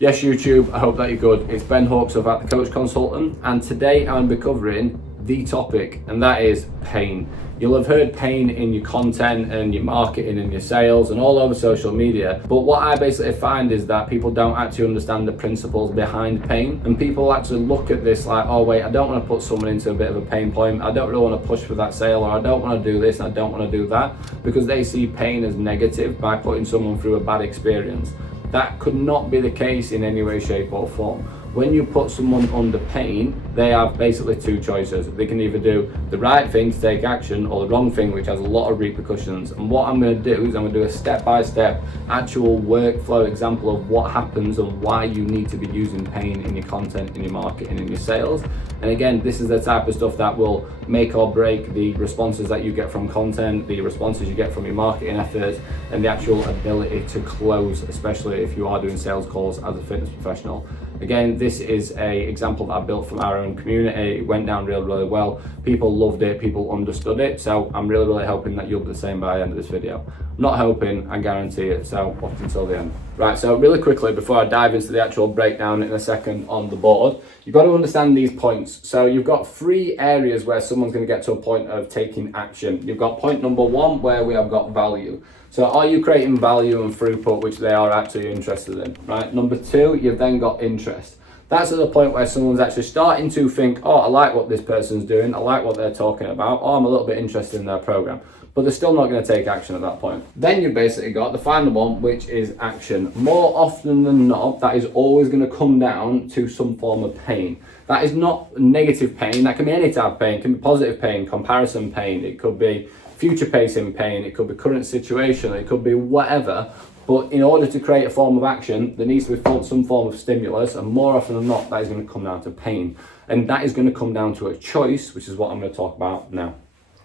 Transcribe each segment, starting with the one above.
Yes, YouTube, I hope that you're good. It's Ben Hawks of At The Coach Consultant, and today I'm be covering the topic, and that is pain. You'll have heard pain in your content and your marketing and your sales and all over social media, but what I basically find is that people don't actually understand the principles behind pain, and people actually look at this like, oh wait, I don't want to put someone into a bit of a pain point, I don't really want to push for that sale, or I don't want to do this, I don't want to do that, because they see pain as negative by putting someone through a bad experience. That could not be the case in any way, shape or form. When you put someone under pain, they have basically two choices. They can either do the right thing to take action or the wrong thing, which has a lot of repercussions. And what I'm going to do is I'm going to do a step-by-step actual workflow example of what happens and why you need to be using pain in your content, in your marketing, in your sales. And again, this is the type of stuff that will make or break the responses that you get from content, the responses you get from your marketing efforts, and the actual ability to close, especially if you are doing sales calls as a fitness professional. Again, this is an example that I built from our own community. It went down really, really well. People loved it, people understood it. So I'm really, really hoping that you'll be the same by the end of this video. I'm not hoping, I guarantee it. So watch until the end. Right, so really quickly, before I dive into the actual breakdown in a second on the board, you've got to understand these points. So you've got three areas where someone's going to get to a point of taking action. You've got point number one, where we have got value. So are you creating value and throughput, which they are actually interested in, right? Number two, you've then got interest. That's at the point where someone's actually starting to think, oh, I like what this person's doing, I like what they're talking about, oh, I'm a little bit interested in their program, but they're still not going to take action at that point. Then you've basically got the final one, which is action. More often than not, that is always going to come down to some form of pain. That is not negative pain, that can be any type of pain, it can be positive pain, comparison pain, it could be future pacing pain, it could be current situation, it could be whatever. But in order to create a form of action, there needs to be some form of stimulus, and more often than not, that is going to come down to pain. And that is going to come down to a choice, which is what I'm going to talk about now.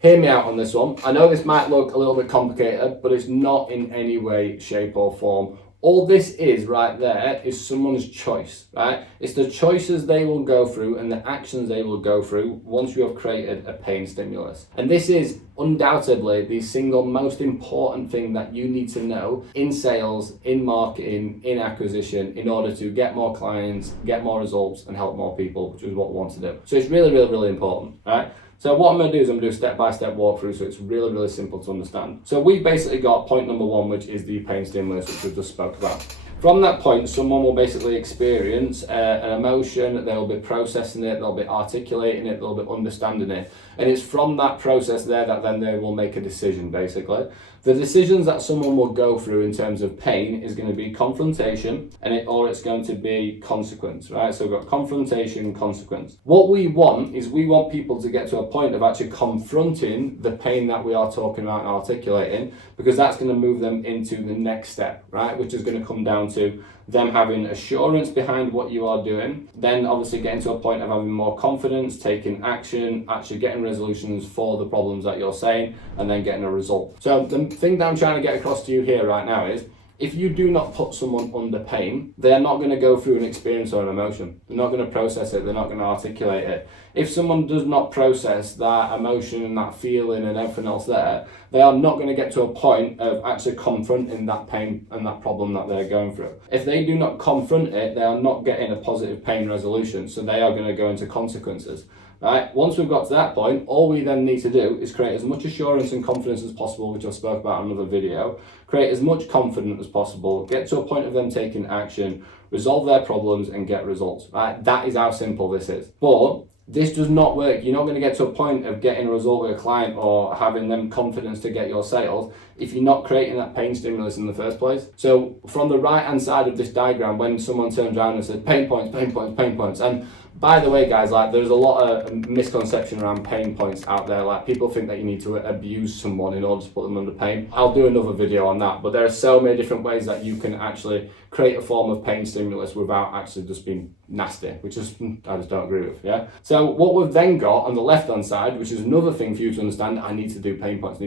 Hear me out on this one. I know this might look a little bit complicated, but it's not in any way, shape or form. All this is right there is someone's choice, right? It's the choices they will go through and the actions they will go through once you have created a pain stimulus. And this is undoubtedly the single most important thing that you need to know in sales, in marketing, in acquisition, in order to get more clients, get more results, and help more people, which is what we want to do. So it's really, really, really important, right? So what I'm going to do is I'm going to do a step-by-step walkthrough, so it's really, really simple to understand. So we've basically got point number one, which is the pain stimulus, which we just spoke about. From that point, someone will basically experience an emotion, they'll be processing it, they'll be articulating it, they'll be understanding it. And it's from that process there that then they will make a decision, basically. The decisions that someone will go through in terms of pain is going to be confrontation, or it's going to be consequence, right? So we've got confrontation, consequence. What we want is we want people to get to a point of actually confronting the pain that we are talking about and articulating, because that's going to move them into the next step, right? Which is going to come down to them having assurance behind what you are doing, then obviously getting to a point of having more confidence, taking action, actually getting resolutions for the problems that you're saying, and then getting a result. So the thing that I'm trying to get across to you here right now is, if you do not put someone under pain, they're not going to go through an experience or an emotion. They're not going to process it. They're not going to articulate it. If someone does not process that emotion and that feeling and everything else there, they are not going to get to a point of actually confronting that pain and that problem that they're going through. If they do not confront it, they are not getting a positive pain resolution. So they are going to go into consequences. Right? Once we've got to that point, all we then need to do is create as much assurance and confidence as possible, which I spoke about in another video. Create as much confidence as possible, get to a point of them taking action, resolve their problems and get results. Right? That is how simple this is. But this does not work. You're not going to get to a point of getting a result with a client or having them confidence to get your sales if you're not creating that pain stimulus in the first place. So from the right hand side of this diagram, when someone turns around and says pain points, pain points, pain points, and by the way, guys, like there's a lot of misconception around pain points out there. Like people think that you need to abuse someone in order to put them under pain. I'll do another video on that, but there are so many different ways that you can actually create a form of pain stimulus without actually just being nasty, which is, I just don't agree with, yeah? So what we've then got on the left-hand side, which is another thing for you to understand, I need to do pain points,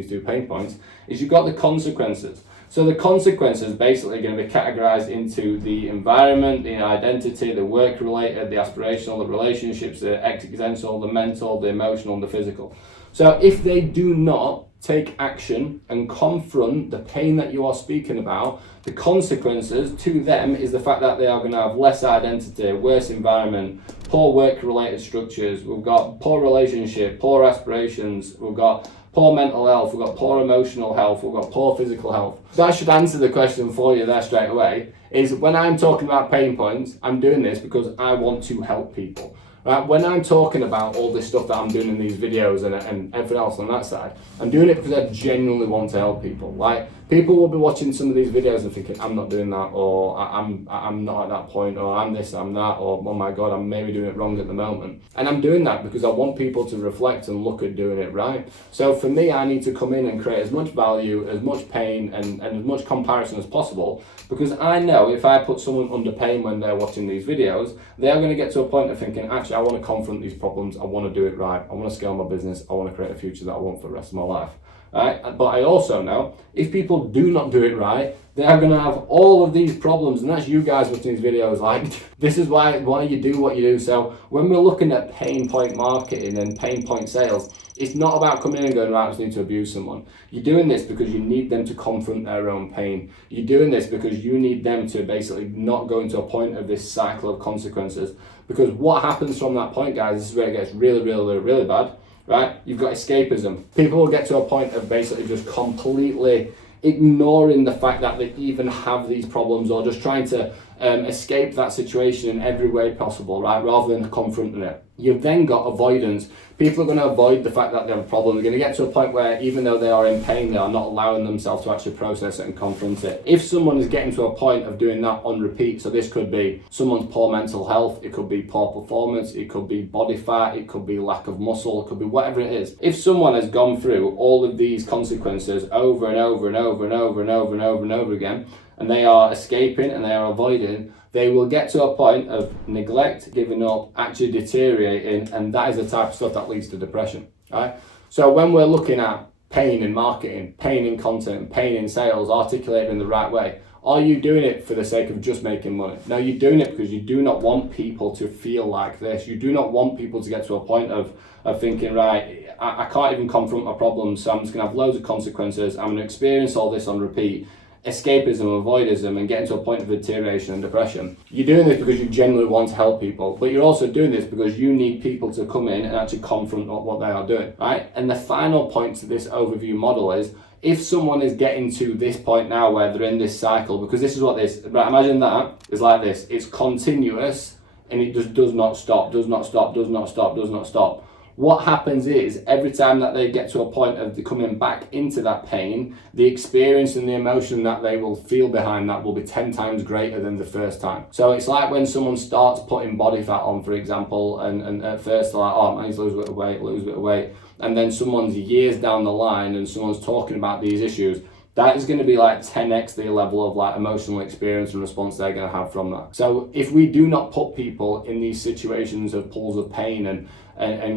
is you've got the consequences. So the consequences basically are going to be categorized into the environment, the identity, the work-related, the aspirational, the relationships, the existential, the mental, the emotional, and the physical. So if they do not take action and confront the pain that you are speaking about, the consequences to them is the fact that they are going to have less identity, worse environment, poor work-related structures, we've got poor relationship, poor aspirations, we've got poor mental health, we've got poor emotional health, we've got poor physical health. That should answer the question for you there straight away, is when I'm talking about pain points, I'm doing this because I want to help people. Right? When I'm talking about all this stuff that I'm doing in these videos and everything else on that side, I'm doing it because I genuinely want to help people. Like, people will be watching some of these videos and thinking, I'm not doing that, or I'm not at that point, or I'm this, I'm that, or oh my God, I'm maybe doing it wrong at the moment. And I'm doing that because I want people to reflect and look at doing it right. So for me, I need to come in and create as much value, as much pain, and as much comparison as possible, because I know if I put someone under pain when they're watching these videos, they're going to get to a point of thinking, actually, I want to confront these problems, I want to do it right, I want to scale my business, I want to create a future that I want for the rest of my life. Right? But I also know if people do not do it right, they are going to have all of these problems, and that's you guys watching these videos. Like, this is why you do what you do. So when we're looking at pain point marketing and pain point sales, it's not about coming in and going, right, I just need to abuse someone. You're doing this because you need them to confront their own pain. You're doing this because you need them to basically not go into a point of this cycle of consequences. Because what happens from that point, guys, this is where it gets really, really, really bad. Right? You've got escapism. People will get to a point of basically just completely ignoring the fact that they even have these problems, or just trying to escape that situation in every way possible, right? Rather than confronting it. You've then got avoidance. People are going to avoid the fact that they have a problem. They're going to get to a point where even though they are in pain, they are not allowing themselves to actually process it and confront it. If someone is getting to a point of doing that on repeat, so this could be someone's poor mental health, it could be poor performance, it could be body fat, it could be lack of muscle, it could be whatever it is. If someone has gone through all of these consequences over and over and over and over and over and over and over again, and they are escaping and they are avoiding, they will get to a point of neglect, giving up, actually deteriorating, and that is the type of stuff that leads to depression, right? So when we're looking at pain in marketing, pain in content, pain in sales, articulated in the right way, are you doing it for the sake of just making money? No, you're doing it because you do not want people to feel like this. You do not want people to get to a point of thinking, right, I can't even confront my problems, so I'm just going to have loads of consequences, I'm going to experience all this on repeat. Escapism, avoidism, and getting to a point of deterioration and depression. You're doing this because you genuinely want to help people, but you're also doing this because you need people to come in and actually confront what they are doing, right? And the final point to this overview model is, if someone is getting to this point now where they're in this cycle, because this is what this, right, imagine that, it's like this, it's continuous, and it just does not stop, does not stop, does not stop, does not stop. What happens is, every time that they get to a point of coming back into that pain, the experience and the emotion that they will feel behind that will be 10 times greater than the first time. So it's like when someone starts putting body fat on, for example, and at first they're like, oh, I need to lose a bit of weight, lose a bit of weight. And then someone's years down the line and someone's talking about these issues, that is going to be like 10x the level of like emotional experience and response they're going to have from that. So if we do not put people in these situations of pools of pain and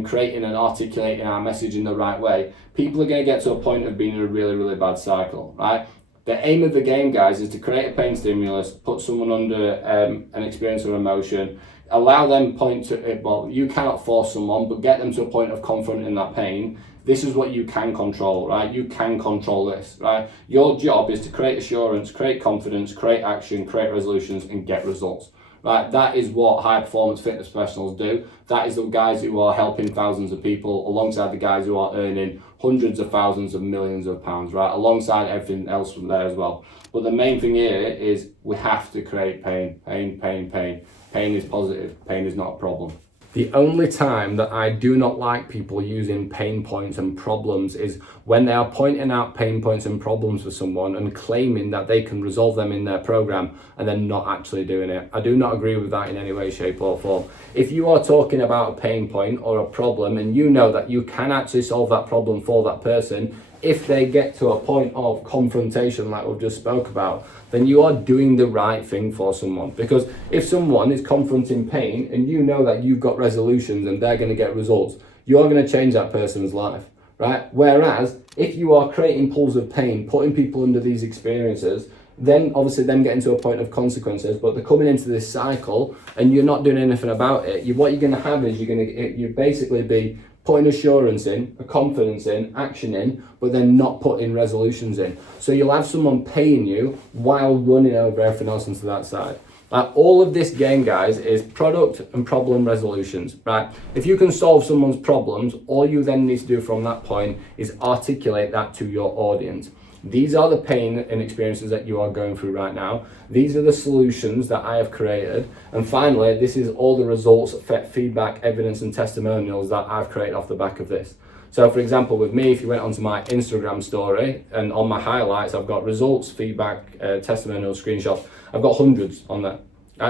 creating and articulating our message in the right way, people are going to get to a point of being in a really, really bad cycle, right? The aim of the game, guys, is to create a pain stimulus, put someone under an experience of emotion, allow them point to it. Well, you cannot force someone, but get them to a point of confronting that pain. This is what you can control, right? You can control this, right? Your job is to create assurance, create confidence, create action, create resolutions, and get results, right? That is what high performance fitness professionals do. That is the guys who are helping thousands of people alongside the guys who are earning hundreds of thousands of millions of pounds, right? Alongside everything else from there as well. But the main thing here is we have to create pain, pain, pain, pain. Pain is positive. Pain is not a problem. The only time that I do not like people using pain points and problems is when they are pointing out pain points and problems for someone and claiming that they can resolve them in their program and then not actually doing it. I do not agree with that in any way, shape or form. If you are talking about a pain point or a problem and you know that you can actually solve that problem for that person, if they get to a point of confrontation like we've just spoke about, then you are doing the right thing for someone. Because if someone is confronting pain and you know that you've got resolutions and they're going to get results, you're going to change that person's life, right? Whereas if you are creating pools of pain, putting people under these experiences, then obviously them getting to a point of consequences, but they're coming into this cycle and you're not doing anything about it, what you're going to have is you're basically be putting assurance in, a confidence in, action in, but then not putting resolutions in. So you'll have someone paying you while running over everything else into that side. All of this game, guys, is product and problem resolutions, right? If you can solve someone's problems, all you then need to do from that point is articulate that to your audience. These are the pain and experiences that you are going through right now. These are the solutions that I have created. And finally, this is all the results, feedback, evidence, and testimonials that I've created off the back of this. So for example, with me, if you went onto my Instagram story and on my highlights, I've got results, feedback, testimonials, screenshots. I've got hundreds on there.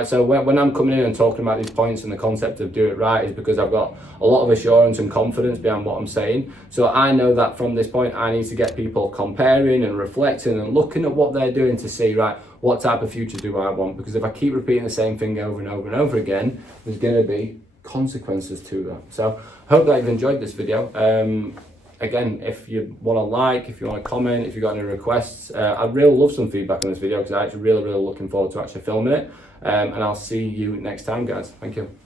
So when I'm coming in and talking about these points and the concept of do it right is because I've got a lot of assurance and confidence behind what I'm saying. So I know that from this point, I need to get people comparing and reflecting and looking at what they're doing to see, right, what type of future do I want? Because if I keep repeating the same thing over and over and over again, there's going to be consequences to that. So I hope that you've enjoyed this video. Again, if you want to like, if you want to comment, if you've got any requests, I'd really love some feedback on this video because I'm actually really looking forward to actually filming it. And I'll see you next time, guys. Thank you.